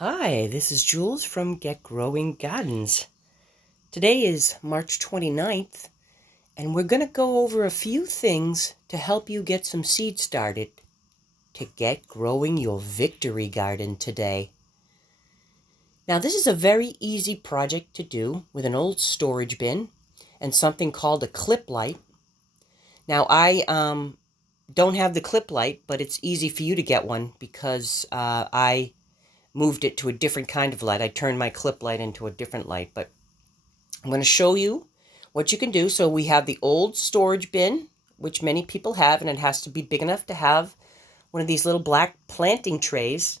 Hi, this is Jules from Get Growing Gardens. Today is March 29th, and we're going to go over a few things to help you get some seeds started to get growing your victory garden today. Now, this is a very easy project to do with an old storage bin and something called a clip light. Now, I don't have the clip light, but it's easy for you to get one because I moved it to a different kind of light. I turned my clip light into a different light, but I'm going to show you what you can do. So we have the old storage bin, which many people have, and it has to be big enough to have one of these little black planting trays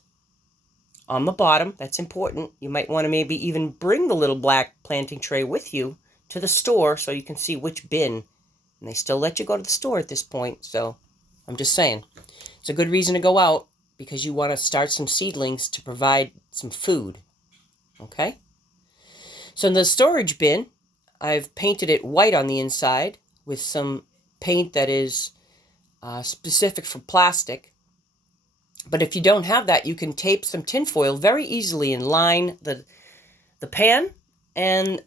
on the bottom. That's important. You might want to maybe even bring the little black planting tray with you to the store so you can see which bin. And they still let you go to the store at this point, so I'm just saying. It's a good reason to go out because you want to start some seedlings to provide some food. Okay? So in the storage bin, I've painted it white on the inside with some paint that is specific for plastic. But if you don't have that, you can tape some tinfoil very easily and line the pan, and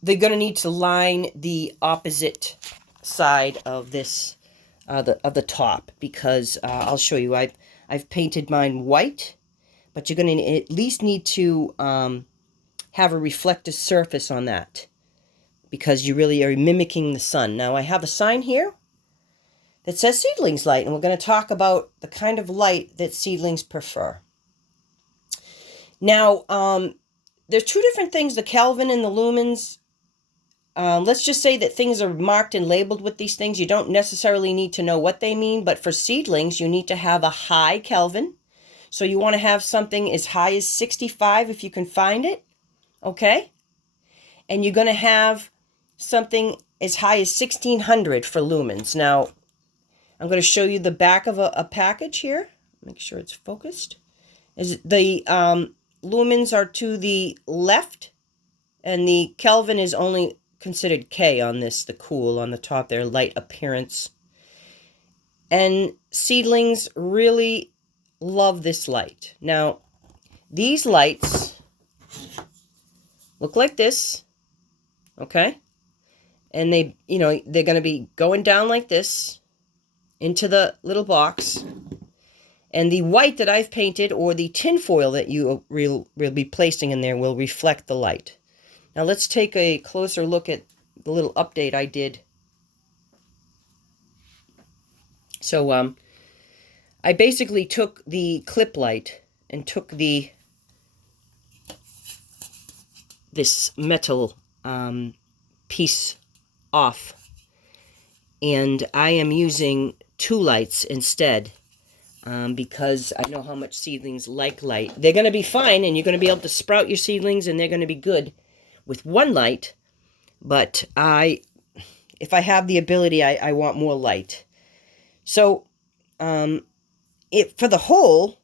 they're going to need to line the opposite side of this of the top because I'll show you. I've painted mine white, but you're going to at least need to have a reflective surface on that because you really are mimicking the sun. Now I have a sign here that says seedlings light, and we're going to talk about the kind of light that seedlings prefer. Now, there's two different things, the Kelvin and the lumens. Let's just say that things are marked and labeled with these things. You don't necessarily need to know what they mean, but for seedlings, you need to have a high Kelvin. So you want to have something as high as 65 if you can find it, okay? And you're going to have something as high as 1600 for lumens. Now, I'm going to show you the back of a package here. Make sure it's focused. The lumens are to the left, and the Kelvin is only considered K on this, the cool on the top there, light appearance. And seedlings really love this light. Now, these lights look like this, okay? And they, they're going to be going down like this into the little box. And the white that I've painted, or the tinfoil that you will be placing in there, will reflect the light. Now let's take a closer look at the little update I did. So I basically took the clip light and took this metal piece off. And I am using two lights instead because I know how much seedlings like light. They're going to be fine, and you're going to be able to sprout your seedlings, and they're going to be good with one light. But if I have the ability, I want more light. So for the hole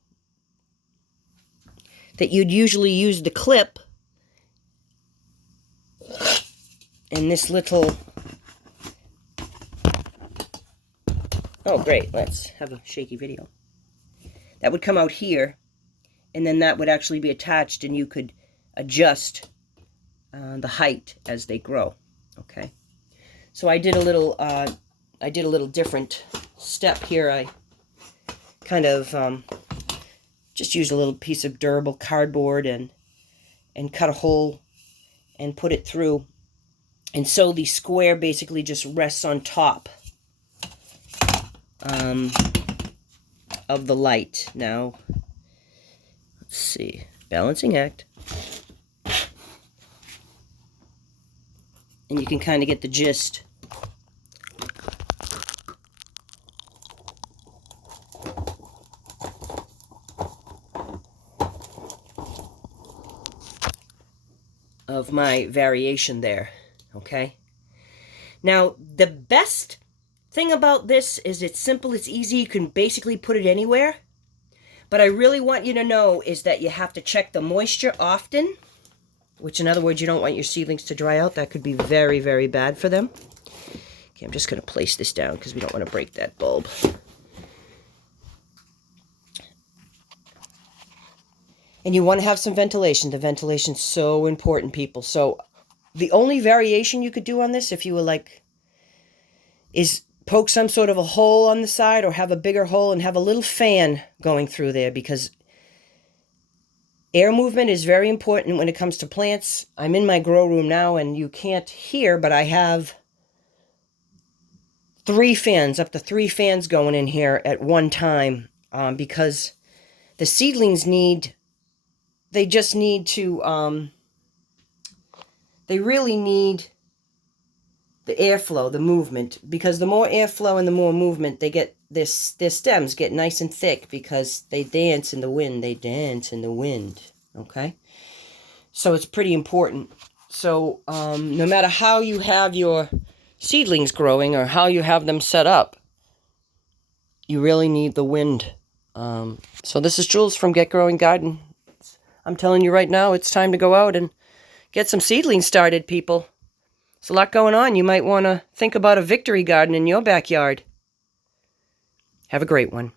that you'd usually use the clip and this little... Oh, great. Let's have a shaky video. That would come out here, and then that would actually be attached, and you could adjust the height as they grow. Okay. So I did a little different step here. I kind of just used a little piece of durable cardboard and cut a hole and put it through. And so the square basically just rests on top of the light. Now, let's see, balancing act. And you can kind of get the gist. Of my variation there, okay? Now, the best thing about this is it's simple, it's easy, you can basically put it anywhere. But I really want you to know is that you have to check the moisture often, which in other words, you don't want your seedlings to dry out. That could be very, very bad for them. Okay, I'm just going to place this down because we don't want to break that bulb. And you want to have some ventilation. The ventilation's so important, people. So the only variation you could do on this, if you were like, is poke some sort of a hole on the side or have a bigger hole and have a little fan going through there, because air movement is very important when it comes to plants. I'm in my grow room now and you can't hear, but I have 3 fans, up to 3 fans going in here at one time, because the seedlings they just need to, they really need the airflow, the movement, because the more airflow and the more movement they get, their stems get nice and thick because they dance in the wind. They dance in the wind, okay? So it's pretty important. So no matter how you have your seedlings growing or how you have them set up, you really need the wind. So this is Jules from Get Growing Garden. I'm telling you right now, it's time to go out and get some seedlings started, people. There's a lot going on. You might want to think about a victory garden in your backyard. Have a great one.